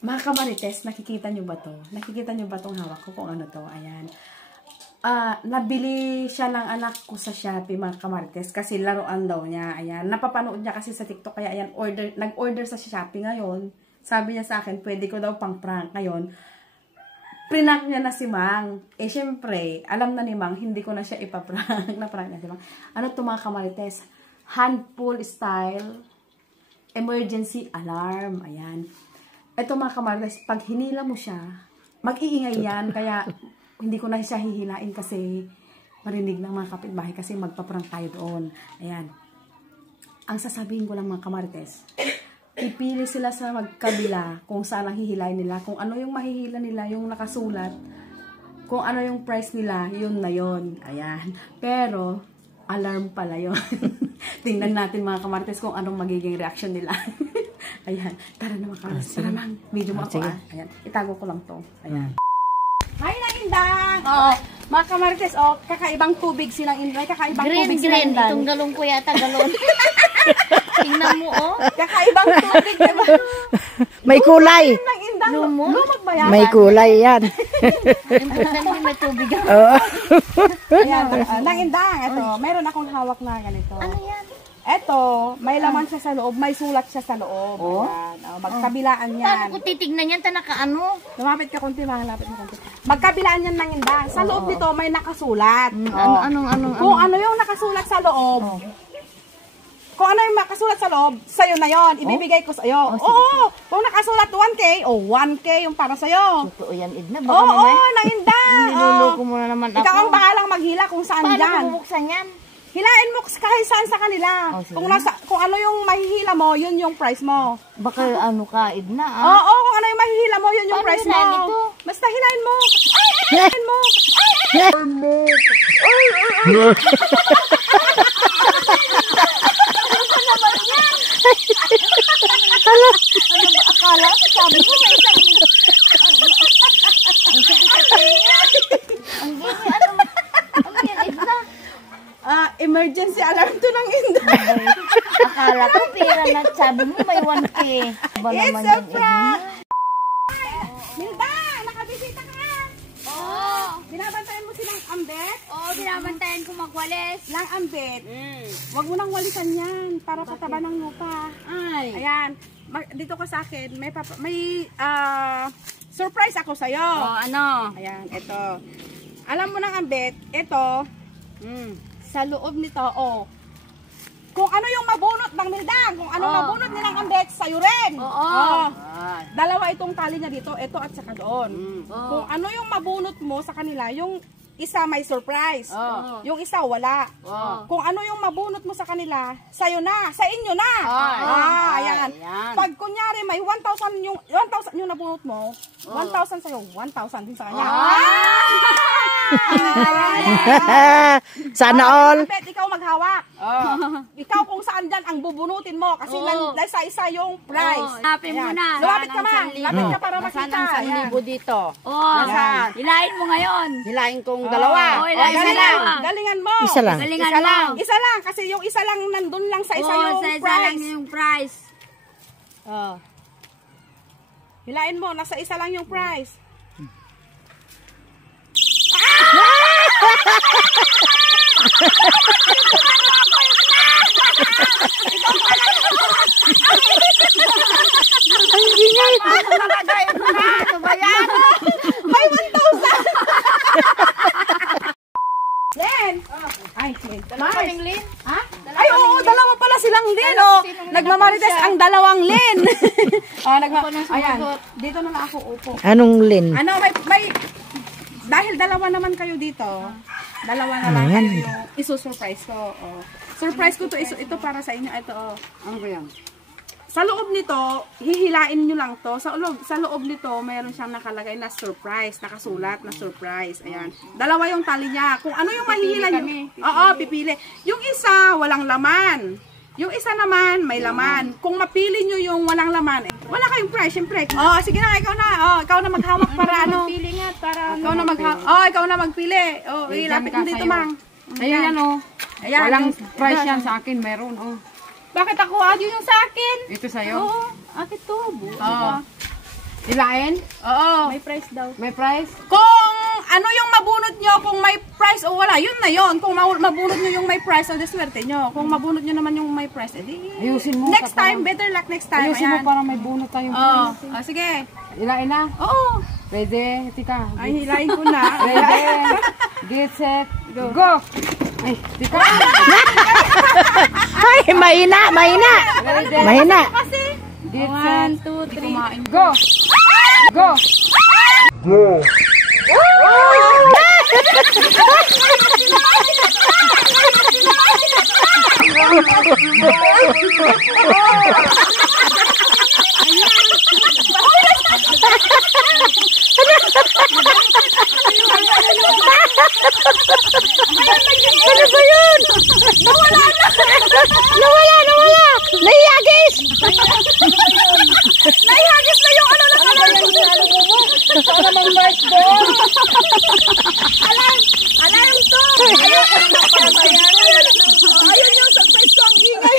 Mga kamarites, nakikita nyo ba to? Nakikita nyo ba tong hawak ko kung ano to? Ayan. Nabili siya ng anak ko sa Shopee, mga kamarites, kasi laruan daw niya. Ayan. Napapanood niya kasi sa TikTok, kaya ayan, nag-order sa Shopee ngayon. Sabi niya sa akin, pwede ko daw pang prank ngayon. Prank niya na si Mang. Eh, syempre, alam na ni Mang, hindi ko na siya ipaprank. Na-prank niya si Mang. Ano to, mga kamarites? Hand pull style. Emergency alarm. Ayan. Ito, mga kamarites, pag hinila mo siya, mag-iingay yan. Kaya, hindi ko na siya hihilain kasi marinig ng mga kapitbahay kasi magpa-prank tayo doon. Ayan. Ang sasabihin ko lang, mga kamarites, pipili sila sa magkabila kung saan ang hihilain nila. Kung ano yung mahihila nila, yung nakasulat. Kung ano yung price nila, yun na yun. Ayan. Pero, alarm pala yun. Tingnan natin, mga kamarites, kung anong magiging reaction nila. Ayan. Tara na, mga kamarites. Tara, Mang. Video mo ako, Ayan. Itago ko lang to. Ayan. Hi, Nang Indang! Oh, mga kamarites, kakaibang tubig silang Inday. Kakaibang tubig silang Inday. Itong galon ko yata, galon. Tingnan mo, Kakaibang tubig, diba? May kulay. Lumag ba yan? May kulay yan. Importante may tubig. Oo. Ayan, Nang Indang, ito. Meron akong hawak na ganito. Ano yan? Ito, may laman siya sa loob, may sulat siya sa loob. Ayan, magkabilaan yan. Paano ko titignan yan? Tanaka ano? Lumapit ka konti, lapit mo konti. Magkabilaan yan, Nang Indang. Sa loob nito, may nakasulat. Anong? Kung ano yung nakasulat sa loob, kung ano yung makasulat sa loob, sa'yo na yon, ibibigay ko sa'yo. Oo, kung nakasulat 1K, 1K yung para sa'yo. Totoo yan, Edna. Baka Oo, mamay. Nang Indang. Niluloko mo na naman ako. Ikaw ang bahalang maghila kung saan Paano dyan. ko bubuksan yan? Hilain mo kahit saan sa kanila. Kung ano yung mahihila mo, yun yung price mo. Baka ano ka, Edna, Oo, kung ano yung mahihila mo, yun yung price mo. Paano hilain ito? Basta hilain mo. Hilain mo. Hilain mo. Akala, sabi mo may isang Ang gini, ano yan, Edna? emergency alarm to ng Inday. Akala ko pera na sabi mo may 1K. Ba It's naman a yan, prank. Milda, nakabisita ka. Oo. Binabantayan mo silang ambet. Oo, binabantayan ko magwalis. Lang ambet. Huwag mo nang walisan yan para pataba ng lupa. Ay. Ayan. Dito ka sa akin, may surprise ako sa'yo. Ano? Ayan, ito. Alam mo ng ambet, ito, sa loob nito, kung ano yung mabunot ng Mildang, kung ano mabunot nilang ambet, sa'yo rin. Dalawa itong tali niya dito, ito at saka doon. Kung ano yung mabunot mo sa kanila, yung isa may surprise. Yung isa wala. Kung ano yung mabunot mo sa kanila, sa'yo na, sa inyo na. Ayan. Pag kunyari may 1,000 yung nabunot mo, 1,000 sa'yo, 1,000 din sa kanya. Sana all. Ikaw maghawak. Ikaw kung saan dyan ang bubunutin mo kasi nasa isa yung prize. Lapin mo na. Lumapit ka, Ma. Lapit ka para makita. Nasaan ang 1,000 dito? Nasaan? Hilahin mo ngayon. Hilahin kong dalawa. Galingan mo. Isa lang. Galingan lang. Isa lang kasi yung isa lang nandun lang sa isa yung sa isa prize. lang yung prize. Hilain mo, nasa isa lang yung prize. Ang ingay. Ano ba yan? May 1,000! Len! Ay, Len. Ha? Ay, oo, dalawa pala silang Len, Nagmamarites ang dalawang Len. Ayan, dito na lang ako upo. Anong lin? Ano, dahil dalawa naman kayo dito, dalawa na lang kayo yung isusurprise ko. Surprise ko to, ito para sa inyo. Ito, Ano ba yan? Sa loob nito, hihilain nyo lang to. Sa loob nito, mayroon siyang nakalagay na surprise, nakasulat na surprise. Ayan. Dalawa yung tali niya. Kung ano yung mahihila nyo. Oo, pipili. Yung isa, walang laman. Yung isa naman, may laman. Kung mapili nyo yung walang laman, wala kayong prize, syempre. Sige na, ikaw na. Ikaw na maghawak para ano. Pili nga para Ikaw na maghawak. ikaw na magpili. Ilapit mo dito, Mang. Ayan, Ayan. Walang price yan sa akin, meron, Bakit ako? Yun yung sa akin. Ito sa'yo. Oo, akin to. Oo. Hilain? Oo. May price daw. May price? Kung ano yung mabunot nyo, kung may price o wala, yun na yun. Kung mabunot nyo yung may price, o diswerte nyo. Kung mabunot nyo naman yung may price, edi. Ayusin mo. Next time, better luck next time. Ayusin mo Ayan. para may bunot tayong Oo. price. Sige. Hilain na? Oo. Ready? Tika. Ay, hilahin ko na. Ready? Get set. Go! Ay, tika. Ay, mahina, mahina. Mahina. Kasi. Get set. 1, 2, 3. Go! Go! Ano ba yun? Nawala na. Naiyagis. Naihagis na yung ano na pala. Ano namang price doon? Alarm to. Ayun yung surprise ko ang ingay.